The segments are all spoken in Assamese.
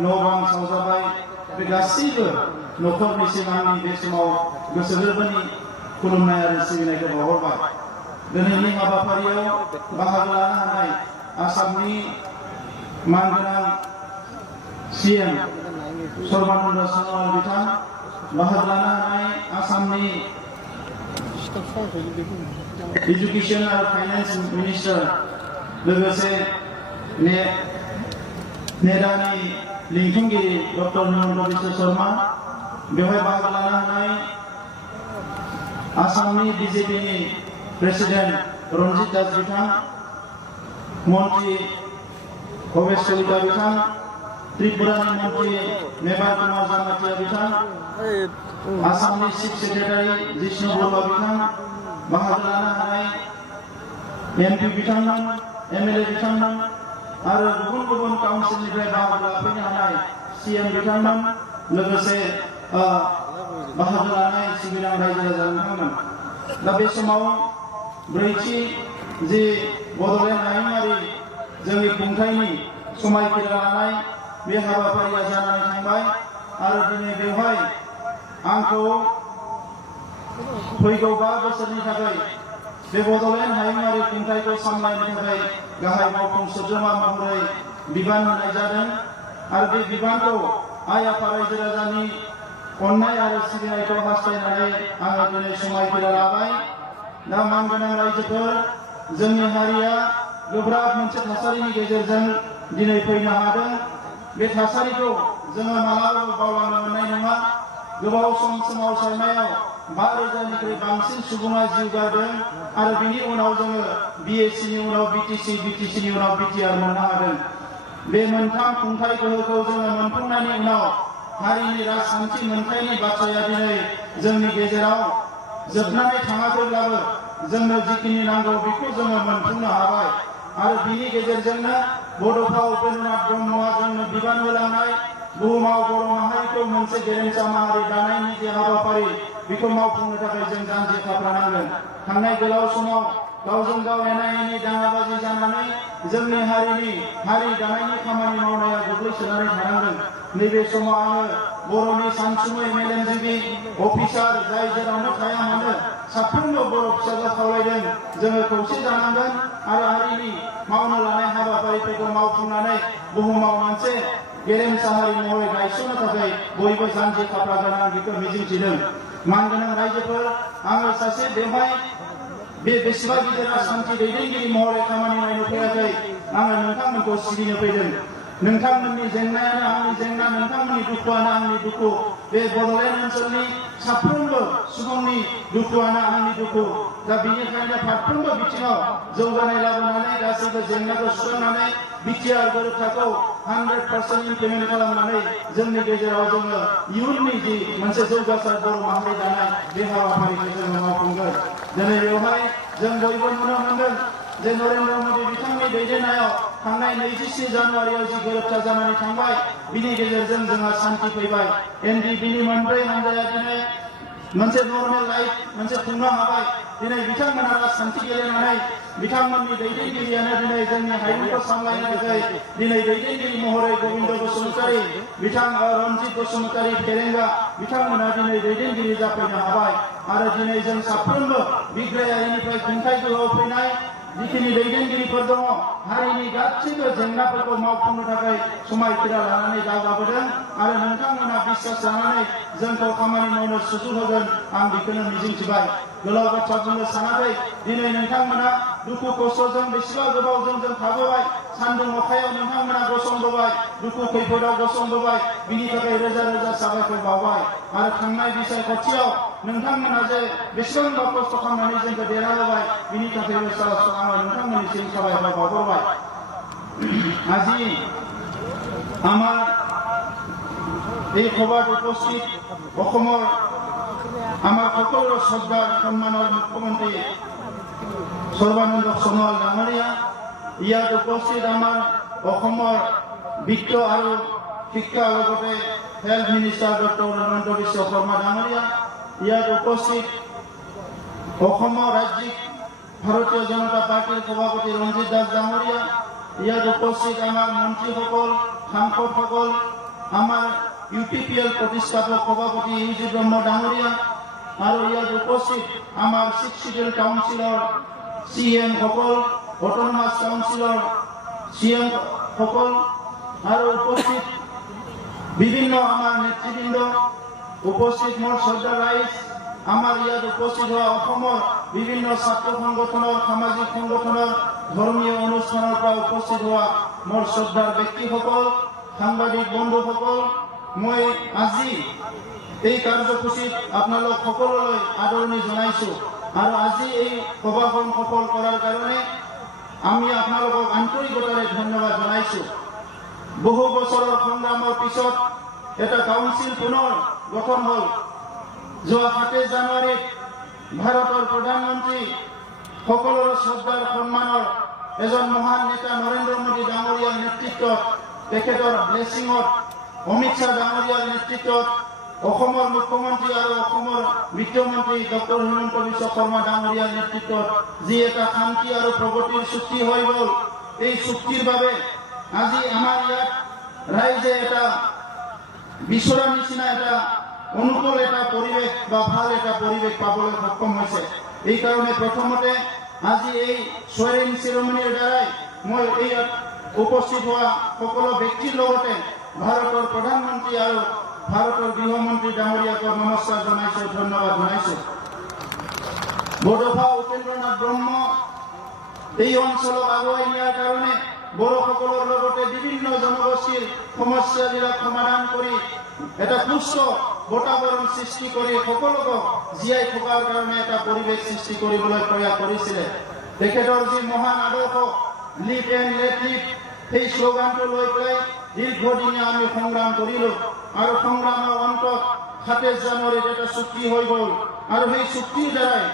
न' बां सावजाबाय बे गासैबो न'खरनिसिम आंनि बे समाव गोसो गोरबोनि खुलुमनाय आरो सिबिनायखौ बावहरबाय। दिनैनि हाबाफारियाव बाहागो लानो हानाय आसामनि मानगोनां सीएम सर्बानन्द सन'वाल बिथां, बाहागो लानो हानाय आसामनि एजुकेशन आरो फाइनेन्स मिनिस्टार लोगोसे नेडानि लिंथुमगिरि डक्टर हिमन्त बिश्व शर्मा, बेवहाय बाहागो लानो हानाय आसामनि बीजेपीनि प्रेसिडेन्ट रन्जित दास बिथां, मन्त्री भवेश कलिता बिथां, त्रिपुरानि मन्त्री मेबार कुमार जामातिया बिथां, आसामनि चिफ सेक्रेटारि जिष्णु बरुवा बिथां, बाहागो लानो हानाय एमपि बिथांमोन, एमएलए बिथांमोन आरो गुबुन गुबुन काउन्सिलनिफ्राय बाहागो लाफैनो हानाय सीएम बिथांमोन, लोगोसे बाहागो लानाय सिबिनां रायजो राजा बिथांमोन। दा बे समाव ब्रैथि जे बड'लेण्ड हायुङारि जोंनि खुंथायनि समायखिरा लानाय बे हाबाफारिया जानानै थांबाय आरो दिनै बेवहाय आंखौ फैगौ 5 बोसोरनि थाखाय बे बड'लेण्ड हायुङारि खुंथायखौ सामलायनो थाखाय गाहाय मावफुं सोद्रोमा महरै बिबान होनाय जादों आरो बे बिबानखौ आइ आफा रायजो राजानि अननाय आरो सिबिनायखौ हास्थायनानै आङो दिनै समायखिरा लाबाय। दा मानगोनां रायजोफोर, जोंनि हारिया गोब्राब मोनसे थासारिनि गेजेरजों दिनै फैनो हादों। बे थासारिखौ जोङो मालाबाबो बावलांनो मोननाय नङा। गोबाव सम सोमावसारनायाव 5,000निख्रुइ बांसिन सुबुङा जिउ गारदों आरो बिनि उनाव जोङो बिएससिनि उनाव बिटिसिनि उनाव बिटिआर मोननो हादों। बे मोनथाम खुंथाय गोहोखौ जोङो मोनफुंनायनि उनाव हारिनि राजखान्थि मोनथायनि बाथ्राया दिनै जोंनि गेजेराव जोबनानै थाङाखैब्लाबो जोंनो जिखिनि नांगौ बेखौ जोङो मोनफुंनो हाबाय आरो बिनि गेजेरजोंनो बड'फा उपेन्द्रनाथ ब्रह्मआ जोंनो बिबान होलांनाय बुहुमाव बर' माहारिखौ मोनसे गेरेमसा माहारि दानायनि जे हाबाफारि बेखौ मावफुंनो थाखाय जों जानजि खाफ्रानांगोन। थांनाय गोलाव समाव गावजों गाव एना एनि दाङाबाजि जानानै जोंनि हारि दानायनि खामानि मावनाया गोग्लैसोनानै थानांगोन। नैबे समाव आङो बर'नि सानसुमै मेलेमजिबि अफिसार जाय जेरावनो थाया मानो साफ्रोमबो बर' फिसाखौ खावलायदों, जोङो खौसे जानांगोन आरो हारिनि मावनो लानाय हाबाफारिफोरखौ मावफुंनानै बुहुमाव मोनसे गेरेमसा हारि महरै गायसननो थाखाय बयबो जानजि खाफ्रागोन आं बेखौ मिजिंथिदों। मानगोनां रायजोफोर, आङो सासे बेवहाय बे बेसेबा गिदिर राजखान्थि दैदेनगिरि महरै खामानि मावनो फैयाखै। आङो नोंथांमोनखौ सिबिनो फैदों। नोंथांमोननि जेंनायानो आंनि जेंना, नोंथांमोननि दुखुआनो आंनि दुखु। बे बड'लेण्ड ओनसोलनि साफ्रोमबो सुबुंनि दुखुआनो आंनि दुखु। दा बेनिखायनो फारफ्रोमबो बिथिङाव जौगानाय लाबोनानै गासैबो जेंनाखौ सुस्रांनानै बिटिआर गोरोबथाखौ 100% इमप्लिमेन्ट खालामनानै जोंनि गेजेराव जोङो इयुननि जि मोनसे जौगासार बर' माहारि दानाय बे हाबाफारिखौ जोङो मावफुंगोन। दिनै बेवहाय जों बयबो नुनो मोनदों जे नरेन्द्र मोदी बिथांनि दैदेननायाव थांनाय 24 जानुवारियाव जि गोरोबथा जानानै थांबाय, बिनि गेजेरजों जोंहा सान्थि फैबाय। एनडिपिनि मोनब्रै हानजाया दिनै मोनसे नर्मेल लाइफ मोनसे खुंनो हाबाय। दिनै बिथांमोना राजखान्थि गेलेनानै बिथांमोननि दैदेनगिरियानो दिनै जोंनि हायुंखौ सामलायनो थाखाय दिनै दैदेनगिरि महरै गोविन्द बसुमतारी, बिथां रन्जित बसुमतारी फेरेंगा बिथांमोना दिनै दैदेनगिरि जाफैनो हाबाय आरो दिनै जों साफ्रोमबो बिग्रायारिनिफ्राय खुंथाय गोहोआव फैनाय जिखिनि दैदेनगिरिफोर दङ, हारिनि गासैबो जेंनाफोरखौ मावफुंनो थाखाय समायखिरा लानानै दावगाबोदों आरो नोंथांमोना बिश्वास लानानै जोंखौ खामानि मावनो सुजुग होगोन आं बेखौनो मिजिंथिबाय। गोलाव बाथ्रा बुंनो सानाखै। दिनै नोंथांमोना दुखु खस्थ'जों बेसेबा गोबावजों जों थाबोबाय, सान्दुं अखायाव नोंथांमोना गसंबोबाय, दुखु खैफोदाव गसंबोबाय, बिनि थाखाय रोजा रोजा साबायखर बावबाय आरो थांनाय बिसायख'थियाव नोंथांमोना जे बेसेबांबा खस्थ' खालामनानै जोंखौ देरहाहोबाय, बिनि थाखायबो आङो नोंथांमोननिसिम साबायखर बावहरबाय। আজি আমার এই সভাত উপস্থিত অসমৰ আমাৰ সকলেৰ শ্ৰদ্ধাৰ সম্মানেৰ মুখ্যমন্ত্ৰী সৰ্বানন্দ সোনোৱাল ডাঙৰীয়া, ইয়াত উপস্থিত আমাৰ অসমৰ বিত্ত আৰু শিক্ষা লগতে health minister doctor Himanta Biswa Sarma ডাঙৰীয়া, ইয়াত উপস্থিত অসমৰ ৰাজ্যিক ভাৰতীয় জনতা পাৰ্টিৰ সভাপতি ৰঞ্জিত দাস ডাঙৰীয়া, ইয়াত উপস্থিত আমাৰ মন্ত্ৰীসকল, সাংসদসকল, আমাৰ UPPL প্ৰতিষ্ঠাপক সভাপতি ইউজি ব্ৰহ্ম ডাঙৰীয়া আৰু ইয়াত উপস্থিত আমাৰ 6 শিডিউল কাউন্সিলৰ CM সকল, অটোনমাস কাউন্সিলৰ CM সকল আৰু উপস্থিত বিভিন্ন আমাৰ নেতৃবৃন্দ, উপস্থিত মোৰ শ্ৰদ্ধা ৰাইজ, আমাৰ ইয়াত উপস্থিত হোৱা অসমৰ বিভিন্ন ছাত্ৰ সংগঠনৰ, সামাজিক সংগঠনৰ, ধৰ্মীয় অনুষ্ঠানৰ পৰা উপস্থিত হোৱা মোৰ শ্ৰদ্ধাৰ ব্যক্তিসকল, সাংবাদিক বন্ধুসকল, মই আজি এই কাৰ্যসূচীত আপোনালোক সকলোলৈ আদৰণি জনাইছো আৰু আজি এই সভাখন সফল কৰাৰ কাৰণে আমি আপোনালোকক আন্তৰিকতাৰে ধন্যবাদ জনাইছো। বহু বছৰৰ সংগ্ৰামৰ পিছত এটা কাউন্সিল পুনৰ গঠন হ'ল। যোৱা 7 জানুৱাৰীত ভাৰতৰ প্ৰধানমন্ত্ৰী সকলোৰে শ্ৰদ্ধাৰ সন্মানৰ এজন মহান নেতা নৰেন্দ্ৰ মোদী ডাঙৰীয়াৰ নেতৃত্বত, তেখেতৰ ব্লেছিঙত, অমিত শ্বাহ ডাঙৰীয়াৰ নেতৃত্বত, অসমৰ মুখ্যমন্ত্ৰী আৰু অসমৰ বিত্তমন্ত্ৰী ডক্টৰ হিমন্ত বিশ্ব শৰ্মা ডাঙৰীয়াৰ নেতৃত্বত যি এটা শান্তি আৰু প্ৰগতিৰ চুক্তি হৈ গ'ল, এই চুক্তিৰ বাবে আজি আমাৰ ইয়াত ৰাইজে এটা বিচৰা নিচিনা এটা অনুকূল এটা পৰিৱেশ বা ভাল এটা পৰিৱেশ পাবলৈ সক্ষম হৈছে। এই কাৰণে প্ৰথমতে আজি এই সোয়াৰিং চেৰেমনিৰ দ্বাৰাই মই এই উপস্থিত হোৱা সকলো ব্যক্তিৰ লগতে ভাৰতৰ প্ৰধানমন্ত্ৰী আৰু ভাৰতৰ গৃহমন্ত্ৰী ডাঙৰীয়াক নমস্কাৰ জনাইছো, ধন্যবাদ জনাইছো। বড়োফা উপেন্দ্ৰনাথ ব্ৰহ্ম এই অঞ্চলক আগুৱাই নিয়াৰ কাৰণে বড়োসকলৰ লগতে বিভিন্ন জনগোষ্ঠীৰ সমস্যাবিলাক সমাধান কৰি এটা সুস্থ বাতাবৰণ সৃষ্টি কৰি সকলোকে জীয়াই থকাৰ কাৰণে এটা পৰিৱেশ সৃষ্টি কৰিবলৈ প্ৰয়াস কৰিছিলে। তেখেতৰ যি মহান আদৰ্শ লিভ এণ্ড লেট লিভ, সেই শ্লোগানটো লৈ পেলাই দীৰ্ঘদিনীয়া আমি সংগ্ৰাম কৰিলো আৰু সংগ্ৰামৰ অন্তত 27 জানুৱাৰীত এটা চুক্তি হৈ গ'ল আৰু সেই চুক্তিৰ দ্বাৰাই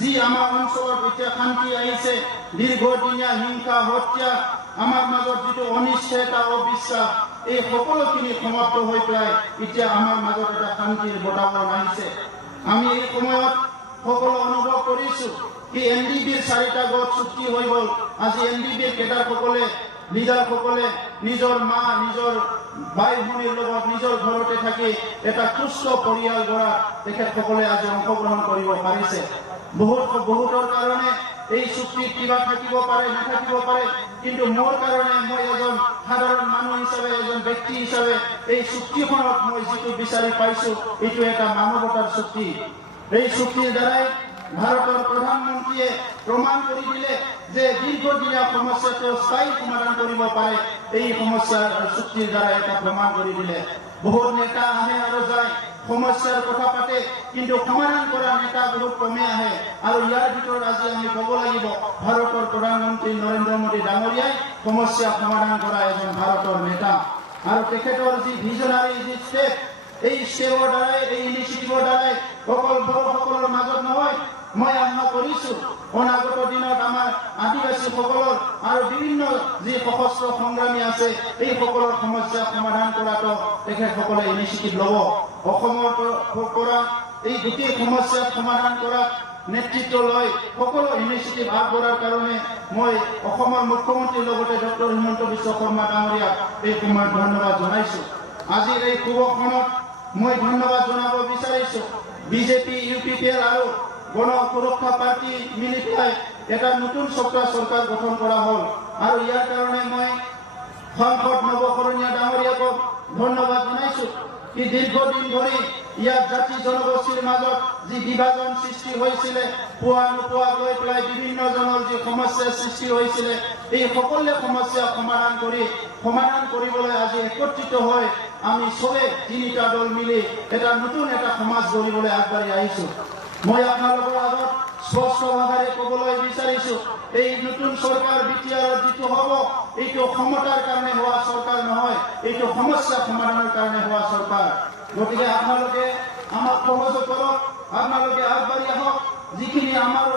যি আমাৰ অঞ্চলত এতিয়া শান্তি আহিছে, দীৰ্ঘদিনীয়া হিংসা, হত্যা, আমাৰ মাজত যিটো অনিশ্চয়তা, অবিশ্বাস, এই সকলোখিনি সমাপ্ত হৈ পেলাই এতিয়া আমাৰ মাজত এটা শান্তিৰ বাতাবৰণ আহিছে। আমি এই সময়ত সকলো অনুভৱ কৰিছো কি NDBৰ 4টা গোট চুক্তি হৈ গ'ল। আজি NDBৰ কেডাৰসকলে, লিডাৰসকলে নিজৰ মা, নিজৰ ভাই ভনীৰ লগত নিজৰ ঘৰতে থাকি এটা সুস্থ পৰিয়াল গঢ়া তেখেতসকলে আজি অংশগ্ৰহণ কৰিব পাৰিছে। বহুতৰ কাৰণে এই চুক্তিত কিবা থাকিব পাৰে, নাথাকিব পাৰে, কিন্তু মোৰ কাৰণে, মই এজন সাধাৰণ মানুহ হিচাপে, এজন ব্যক্তি হিচাপে এই চুক্তিখনত মই যিটো বিচাৰি পাইছো, এইটো এটা মানৱতাৰ চুক্তি। এই চুক্তিৰ দ্বাৰাই ভাৰতৰ প্ৰধানমন্ত্ৰীয়ে প্ৰমাণ কৰি দিলে যে দীৰ্ঘদিনীয়া সমস্যাটো স্থায়ী সমাধান কৰিব পাৰে। এই সমস্যাৰ চুক্তিৰ দ্বাৰা এটা প্ৰমাণ কৰি দিলে। বহুত নেতা আহে আৰু যায়, সমস্যাৰ কথা পাতে, কিন্তু সমাধান কৰা নেতা বহুত কমে আহে। আৰু ইয়াৰ ভিতৰত আজি আমি ক'ব লাগিব ভাৰতৰ প্ৰধানমন্ত্ৰী নৰেন্দ্ৰ মোদী ডাঙৰীয়াই সমস্যা সমাধান কৰা এজন ভাৰতৰ নেতা। আৰু তেখেতৰ যি ভিজনাৰী যি ষ্টেপ, এই ষ্টেপৰ দ্বাৰাই, এই ইনিচিয়েটিভৰ দ্বাৰাই অকল বড়োসকলৰ মাজত নহয়, মই আশা কৰিছো অনাগত দিনত আমাৰ আদিবাসীসকলৰ আৰু বিভিন্ন যি সশস্ত্ৰ সংগ্ৰামী আছে, এই সকলৰ সমস্যা সমাধান কৰাটো তেখেতসকলে ইনিচিয়েটিভ ল'ব। অসমৰ পৰা এই গোটেই সমস্যা সমাধান কৰাত নেতৃত্ব লৈ সকলো ইনিচিয়েটিভ আগবঢ়াৰ কাৰণে মই অসমৰ মুখ্যমন্ত্ৰীৰ লগতে ডক্টৰ হিমন্ত বিশ্ব শৰ্মা ডাঙৰীয়াক এই সময়ত ধন্যবাদ জনাইছো। আজিৰ এই শুভক্ষণত মই ধন্যবাদ জনাব বিচাৰিছো বিজেপি, UPPL আৰু গণ সুৰক্ষা পাৰ্টি মিলি পেলাই এটা নতুন চৰকাৰ গঠন কৰা হ'ল। আৰু ইয়াৰ কাৰণে মই সাংসদ নৱকৰণীয়া ডাঙৰীয়াকক ধন্যবাদ জনাইছো কি দীৰ্ঘদিন ধৰি ইয়াত জাতি জনগোষ্ঠীৰ মাজত যি বিভাজন সৃষ্টি হৈছিলে, পোৱা নোপোৱাক লৈ পেলাই বিভিন্ন জনৰ যি সমস্যাৰ সৃষ্টি হৈছিলে, এই সকলো সমস্যা সমাধান কৰিবলৈ আজি একত্ৰিত হৈ আমি চবে 3টা দল মিলি এটা নতুন এটা সমাজ গঢ়িবলৈ আগবাঢ়ি আহিছো। মই আপোনালোকৰ আগত স্পষ্ট ভাষাৰে ক'বলৈ বিচাৰিছো, এই নতুন চৰকাৰ বিটিআৰত যিটো হ'ব, এইটো ক্ষমতাৰ কাৰণে হোৱা চৰকাৰ নহয়, এইটো সমস্যা সমাধানৰ কাৰণে হোৱা চৰকাৰ। গতিকে আপোনালোকে আমাক সহযোগ কৰক, আপোনালোকে আগবাঢ়ি আহক। যিখিনি আমাৰ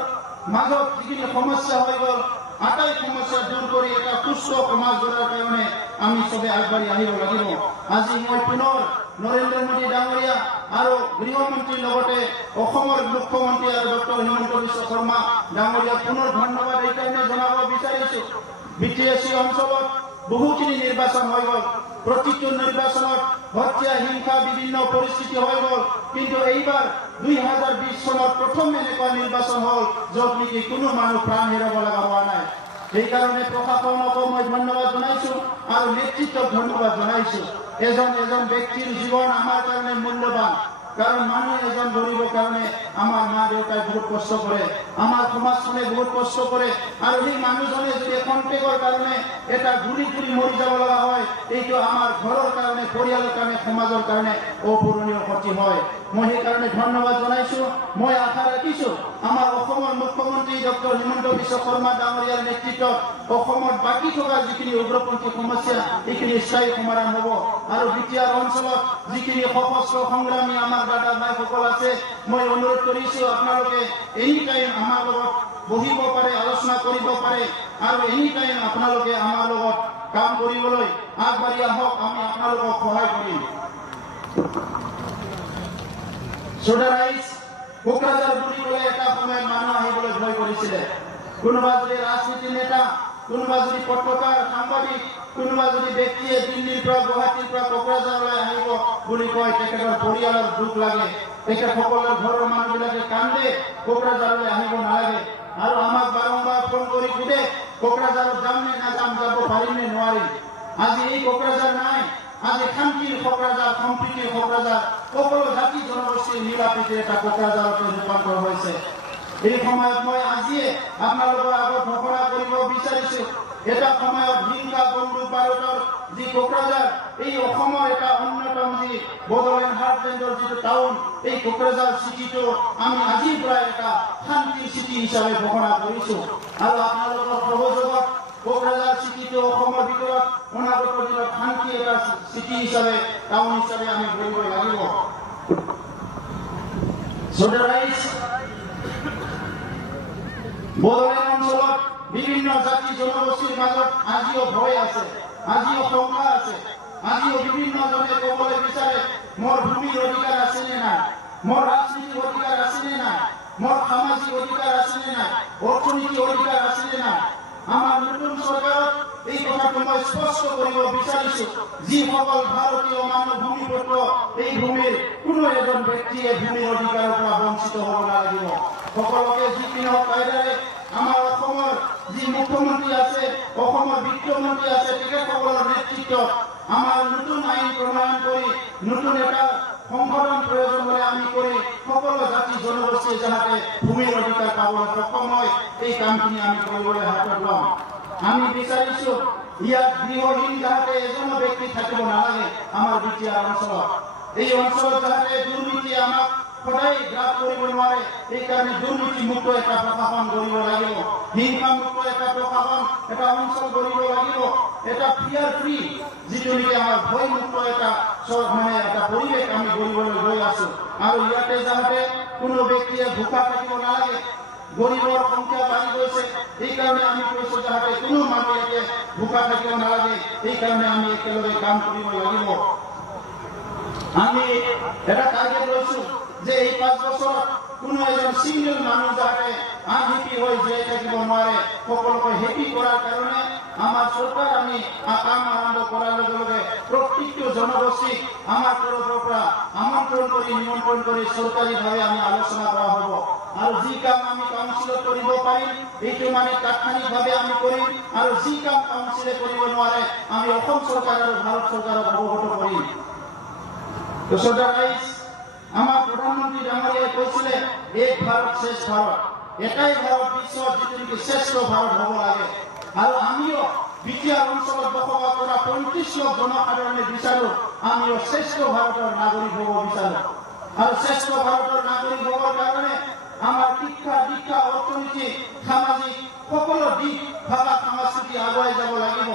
মাজত যিখিনি সমস্যা হৈ গ'ল, আটাই সমস্যা দূৰ কৰি এটা সুস্থ সমাজ গঢ়াৰ কাৰণে আমি চবে আগবাঢ়ি আহিব লাগিব। আজি মই পুনৰ নৰেন্দ্ৰ মোদী ডাঙৰীয়া আৰু গৃহমন্ত্ৰীৰ লগতে অসমৰ মুখ্যমন্ত্ৰী আৰু ডক্টৰ হিমন্ত বিশ্ব শৰ্মা ডাঙৰীয়াক পুনৰ ধন্যবাদ এই কাৰণে জনাব বিচাৰিছো। BTSC অঞ্চলত বহুখিনি নিৰ্বাচন হৈ গ'ল। প্ৰতিটো নিৰ্বাচনত হত্যা হিংসা বিভিন্ন পৰিস্থিতি হৈ গ'ল কিন্তু এইবাৰ 2020 চনৰ প্ৰথম এনেকুৱা নিৰ্বাচন হ'ল য'ত নেকি কোনো মানুহ প্ৰাণ হেৰাব লগা হোৱা নাই সেইকাৰণে প্ৰশাসনকো মই ধন্যবাদ জনাইছো আৰু নেতৃত্বক ধন্যবাদ জনাইছো এজন ব্যক্তিৰ জীৱন আমাৰ কাৰণে মূল্যৱান কাৰণ মানুহ এজন গৰিবৰ কাৰণে আমাৰ মা দেউতাই বহুত কষ্ট কৰে আমাৰ সমাজখনে বহুত কষ্ট কৰে আৰু সেই মানুহজনে যদি কণ্টেকৰ কাৰণে এটা ঘূৰি মৰি যাব লগা হয় এইটো আমাৰ ঘৰৰ কাৰণে পৰিয়ালৰ কাৰণে সমাজৰ কাৰণে অপূৰণীয় ক্ষতি হয় মই সেইকাৰণে ধন্যবাদ জনাইছো মই আশা ৰাখিছো আমাৰ অসমৰ মুখ্যমন্ত্ৰী ডক্টৰ হিমন্ত বিশ্ব শৰ্মা ডাঙৰীয়াৰ নেতৃত্বত অসমত বাকী থকা যিখিনি উগ্ৰপন্থী সমস্যা এইখিনি স্থায়ী সমাধান হ'ব আৰু বিটিআৰ অঞ্চলত যিখিনি সশস্ত্ৰ সংগ্ৰামী আমাৰ দাদা ভাইসকল আছে মই অনুৰোধ কৰিছো আপোনালোকে এনি টাইম আমাৰ লগত বহিব পাৰে আলোচনা কৰিব পাৰে আৰু এনি টাইম আপোনালোকে আমাৰ লগত কাম কৰিবলৈ আগবাঢ়ি আহক আমি আপোনালোকক সহায় কৰিম সোডাৰাইজ কোকৰাঝাৰ বুলি ক'লে এটা সময়ত মানুহ আহিবলৈ ভয় কৰিছিলে কোনোবা যদি ৰাজনীতি নেতা কোনোবা যদি পত্ৰকাৰ সাংবাদিক কোনোবা যদি ব্যক্তিয়ে দিল্লীৰ পৰা গুৱাহাটীৰ পৰা কোকৰাঝাৰলৈ আহিব বুলি কয় তেখেতৰ পৰিয়ালৰ দুখ লাগে তেখেতসকলৰ ঘৰৰ মানুহবিলাকে কান্দে কোকৰাঝাৰলৈ আহিব নালাগে আৰু আমাক বাৰম্বাৰ ফোন কৰি সোধে কোকৰাঝাৰত যাম নে নাযাম যাব পাৰিম নে নোৱাৰিম আজি এই কোকৰাঝাৰ নাই আজি শান্তিৰ কোকৰাঝাৰ সম্প্ৰীতিৰ কোকৰাঝাৰ সকলো জাতি জনগোষ্ঠীৰ মিলাপ্ৰীতিৰ এটা কোকৰাঝাৰত ৰূপান্তৰ হৈছে এই সময়ত মই আজিয়ে আপোনালোকৰ আগত ঘোষণা কৰিব বিচাৰিছো এটা সময়ত হিংসা বন্দুক বাৰুদৰ যি কোকৰাঝাৰ এই অসমৰ এটা অন্যতম যি বড়োলেণ্ড হাৰ্টলেণ্ডৰ যিটো টাউন এই কোকৰাঝাৰ চিটিটো আমি আজিৰ পৰা এটা শান্তিৰ চিটি হিচাপে ঘোষণা কৰিছো আৰু আপোনালোকৰ সহযোগত কোকৰাঝাৰ চিটিটো অসমৰ ভিতৰত অনাগত দিনত শান্তি এটা চিটি হিচাপে টাউন হিচাপে আমি কৰিব লাগিব সোডাৰাইজ বড়োলেণ্ড অঞ্চলত বিভিন্ন জাতি জনগোষ্ঠীৰ মাজত আজিও ভয় আছে আজিও শংকা আছে আজিও বিভিন্নজনে ক'বলৈ বিচাৰে মোৰ ভূমিৰ অধিকাৰ আছে নে নাই মোৰ ৰাজনীতিৰ অধিকাৰ আছে নে নাই মোৰ সামাজিক অধিকাৰ আছে নে নাই অৰ্থনৈতিক অধিকাৰ আছে নে নাই আমাৰ নতুন চৰকাৰত এই কথাটো মই স্পষ্ট কৰিব বিচাৰিছো যিসকল ভাৰতীয় মানুহ ভূমিপুত্ৰ এই ভূমিৰ কোনো এজন ব্যক্তিয়ে ভূমিৰ অধিকাৰৰ পৰা বঞ্চিত হ'ব নালাগিব সকলোকে যিকোনো কায়দাৰে আমাৰ অসমৰ যি মুখ্যমন্ত্ৰী আছে অসমৰ বিত্তমন্ত্ৰী আছে তেখেতসকলৰ নেতৃত্বত আমাৰ নতুন আইন প্ৰণয়ন কৰি নতুন এটা সংশোধন প্ৰয়োজন হ'লে আমি কৰি সকলো জাতি জনগোষ্ঠীয়ে যাতে ভূমিৰ অধিকাৰ পাবলৈ সক্ষম হয় এই কামখিনি আমি কৰিবলৈ হাতত ল'ম আমি বিচাৰিছো ইয়াত গৃহহীন যাতে এজনো ব্যক্তি থাকিব নালাগে আমাৰ বিটিআৰ অঞ্চলত এই অঞ্চলত যাতে দুৰ্নীতি আমাক সদায় গ্ৰাস কৰিব নোৱাৰে এইকাৰণে দুৰ্নীতিমুক্ত এটা প্ৰশাসন গঢ়িব লাগিব হিংসামুক্ত এটা প্ৰশাসন এটা অঞ্চল গঢ়িব লাগিব এটা ফিয়াৰ ফ্ৰী যিটো নেকি আমাৰ ভয়মুক্ত এটা এটা পৰিৱেশ আমি গঢ়িবলৈ গৈ আছো আৰু ইয়াতে যাতে কোনো ব্যক্তিয়ে ভোকা থাকিব নালাগে গরিবর সংখ্যা বাড়ি গৈছে এই কারণে আমি কৈছো যাতে কোনো মানুহ ইয়াতে ভোকা থাকিব নালাগে এই কারণে আমি একেলগে কাম কৰিব লাগিব আমি এটা টাৰ্গেট লৈছো যে এই 5 বছৰ কোনো এজন সিঙ্গেল মানুহ যাতে আনহেপি হৈ জীয়াই থাকিব নোৱাৰে সকলোকে হেপি কৰাৰ কাৰণে আমাৰ চৰকাৰ আমি কাম আৰম্ভ কৰাৰ লগে লগে প্ৰত্যেকটো জনগোষ্ঠীক আমাৰ তৰফৰ পৰা আমন্ত্ৰণ কৰি নিমন্ত্ৰণ কৰি চৰকাৰীভাৱে আমি আলোচনা কৰা হ'ব আৰু যি কাম আমি কাউন্সিলত কৰিব পাৰিম এইটো মানে তাৎক্ষণিকভাৱে আমি কৰিম আৰু যি কাম কাউন্সিলে কৰিব নোৱাৰে আমি অসম চৰকাৰ আৰু ভাৰত চৰকাৰক অৱগত কৰিম তো সোডাৰাইজ আমাৰ প্ৰধানমন্ত্ৰী ডাঙৰিয়া কৈছিলে এক ভাৰত শ্ৰেষ্ঠ ভাৰত এটাই ভাৰত বিশ্বৰ যিটো নেকি শ্ৰেষ্ঠ ভাৰত হব লাগে আৰু আমিও বিটিআৰ অঞ্চলত বসবাস কৰা 35 লাখ জনসাধাৰণে বিচাৰো আমিও শ্ৰেষ্ঠ ভাৰতৰ নাগৰিক হব বিচাৰো আৰু শ্ৰেষ্ঠ ভাৰতৰ নাগৰিক হবৰ কাৰণে আমাৰ শিক্ষা দীক্ষা অৰ্থনীতি সামাজিক সকলো দিশ ভাষা সংস্কৃতি আগুৱাই যাব লাগিব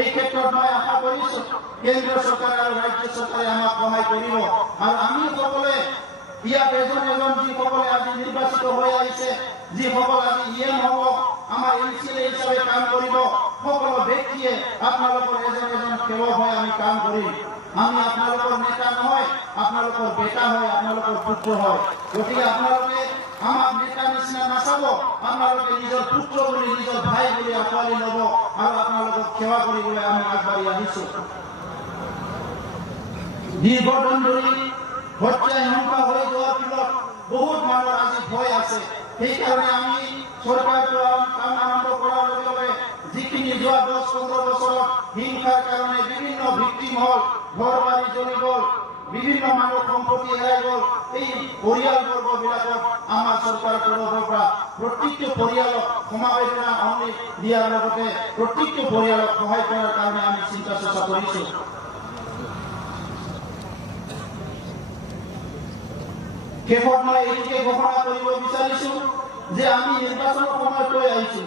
এই ক্ষেত্ৰত মই আশা কৰিছো কেন্দ্ৰ চৰকাৰ আৰু ৰাজ্য চৰকাৰে আমাক সহায় কৰিব আৰু আমি সকলোৱে ইয়াত এজন যিসকলে আজি নিৰ্বাচিত হৈ আহিছে যিসকল আজি ইএম হ'ব আমাৰ এমচিএল হিচাপে কাম কৰিব সকলো ব্যক্তিয়ে আপোনালোকৰ এজন সেৱক হৈ আমি কাম কৰিম আমি আপোনালোকৰ নেতা নহয় আপোনালোকৰ বেটা হয় আপোনালোকৰ পুত্ৰ হয় গতিকে আপোনালোকে আমাক নেতা নিচিনা নাচাব আপোনালোকে নিজৰ পুত্ৰ বুলি নিজৰ ভাই বুলি আঁকোৱালি ল'ব আৰু আপোনালোকক সেৱা কৰিবলৈ আমি আগবাঢ়ি আহিছো দীৰ্ঘদিন ধৰি হত্যা হিংসা হৈ যোৱাৰ ফলত বহুত মানুহৰ আজি ভয় আছে। সেইকাৰণে আমি চৰকাৰটো কাম আৰম্ভ কৰাৰ লগে লগে যিখিনি যোৱা 10-15 বছৰত হিংসাৰ কাৰণে বিভিন্ন ভিক্টিম হ'ল, ঘৰ বাৰী জ্বলি গ'ল, বিভিন্ন মানুহ সম্পত্তি হেৰাই গ'ল, এই পৰিয়ালবৰ্গবিলাকক আমাৰ চৰকাৰৰ তৰফৰ পৰা প্ৰত্যেকটো পৰিয়ালক সমবেদনা দিয়াৰ লগতে প্ৰত্যেকটো পৰিয়ালক সহায় কৰাৰ কাৰণে আমি চিন্তা চৰ্চা কৰিছোঁ। শেষত মই এইটোকে ঘোষণা কৰিব বিচাৰিছোঁ যে আমি নিৰ্বাচনৰ সময়ত লৈ আহিছোঁ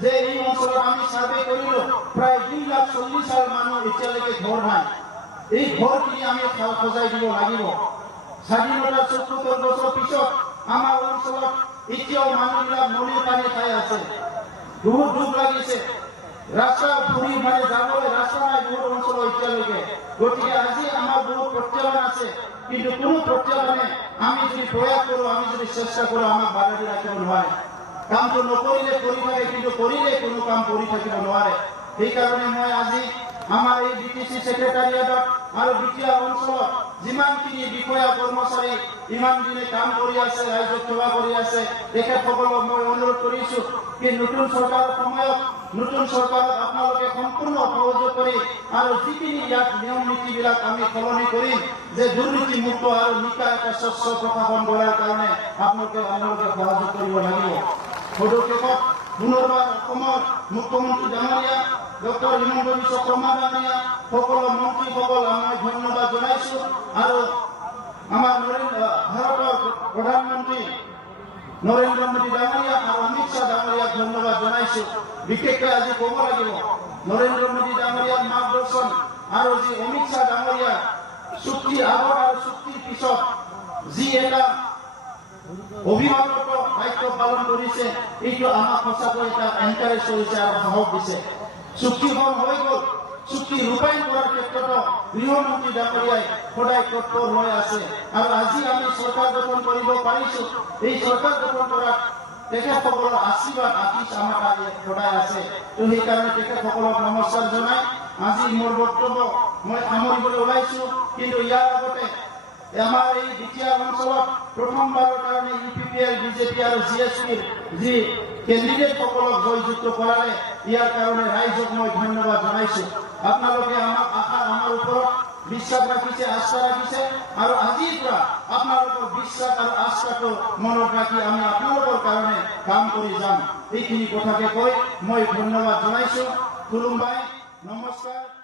যে এই অঞ্চলত আমি সাৰ্ভে কৰিলোঁ প্ৰায় 2,40,000 মানুহ এতিয়ালৈকে ঘৰ নাই। এই ঘৰখিনি আমি সজাই দিব লাগিব। স্বাধীনতাৰ ৭৪ বছৰ পিছত আমাৰ অঞ্চলত এতিয়াও মানুহবিলাক নদীৰ পানী খাই আছে। বহুত দুখ লাগিছে। ৰাস্তা ফুৰি যাবলৈ ৰাস্তা নাই বহুত অঞ্চলত এতিয়ালৈকে। গতিকে আজি আমাৰ বহুত প্ৰত্যাহ্বান আছে, কিন্তু কোনো প্ৰত্যাহ্বানে আমি যদি প্ৰয়াস কৰোঁ, আমি যদি চেষ্টা কৰোঁ, আমাক বাধা দি ৰাখিব নোৱাৰে। কামটো নকৰিলে কৰি থাকে, কিন্তু কৰিলে কোনো কাম কৰি থাকিব নোৱাৰে। সেইকাৰণে মই আজি আমাৰ এই BTC ছেক্ৰেটাৰিয়েটত আৰু বিটিয়া অঞ্চলত যিমানখিনি বিষয়া কৰ্মচাৰী ইমান দিনে কাম কৰি আছে, ৰাইজক সেৱা কৰি আছে, তেখেতসকলক মই অনুৰোধ কৰিছোঁ যে নতুন চৰকাৰৰ সময়ত নতুন চৰকাৰক আপোনালোকে সম্পূৰ্ণ সহযোগ কৰি আৰু যিখিনি ইয়াত নিয়ম নীতিবিলাক আমি সলনি কৰিম যে দুৰ্নীতিমুক্ত আৰু নিকা এটা স্বচ্ছ প্ৰশাসন গঢ়াৰ কাৰণে আপোনালোকে সহযোগ কৰিব লাগিব। পদক্ষেপত পুনৰবাৰ অসমৰ মুখ্যমন্ত্ৰী ডাঙৰীয়া ডক্টৰ হিমন্ত বিশ্ব শৰ্মা ডাঙৰীয়া সকলো মন্ত্ৰীসকল মই ধন্যবাদ জনাইছোঁ আৰু আমাৰ ভাৰতৰ প্ৰধানমন্ত্ৰী নৰেন্দ্ৰ মোদী ডাঙৰীয়া আৰু অমিত শ্বাহ ডাঙৰীয়াক ধন্যবাদ জনাইছোঁ। বিশেষকৈ আজি ক'ব লাগিব নৰেন্দ্ৰ মোদী ডাঙৰীয়াৰ মাৰ্গদৰ্শন আৰু যি অমিত শ্বাহ ডাঙৰীয়া চুক্তিৰ আগত আৰু চুক্তিৰ পিছত যি এটা অভিভাৱকৰ দায়িত্ব পালন কৰিছে, এইটো আমাক সঁচাকৈ এটা এনকাৰেজ কৰিছে আৰু সাহস দিছে। চুক্তিখন হৈ গ'ল, চুক্তি ৰূপায়ণ কৰাৰ ক্ষেত্ৰত গৃহমন্ত্ৰী ডাঙৰীয়াই সদায় তৎপৰ হৈ আছে আৰু আজি আমি চৰকাৰ গঠন কৰিব পাৰিছোঁ। এই চৰকাৰ গঠন কৰাত তেখেতসকলৰ আশীৰ্বাদ আশীষ আমাৰ সদায় আছে। তো সেইকাৰণে তেখেতসকলক নমস্কাৰ জনাই আজি মোৰ বক্তব্য মই সামৰিবলৈ ওলাইছোঁ। কিন্তু ইয়াৰ আগতে আমাৰ এই বিটিয়া অঞ্চলত প্ৰথমবাৰৰ কাৰণে UPPL, BJP আৰু GSPৰ যি কেণ্ডিডেটসকলক জয়যুক্ত কৰালে, ইয়াৰ কাৰণে ৰাইজক মই ধন্যবাদ জনাইছোঁ। আপোনালোকে আমাক আমাৰ ওপৰত বিশ্বাস ৰাখিছে, আস্থা ৰাখিছে আৰু আজিৰ পৰা আপোনালোকৰ বিশ্বাস আৰু আস্থাটো মনত ৰাখি আমি আপোনালোকৰ কাৰণে কাম কৰি যাম। এইখিনি কথাকে কৈ মই ধন্যবাদ জনাইছোঁ। খুলুমবাই, নমস্কাৰ।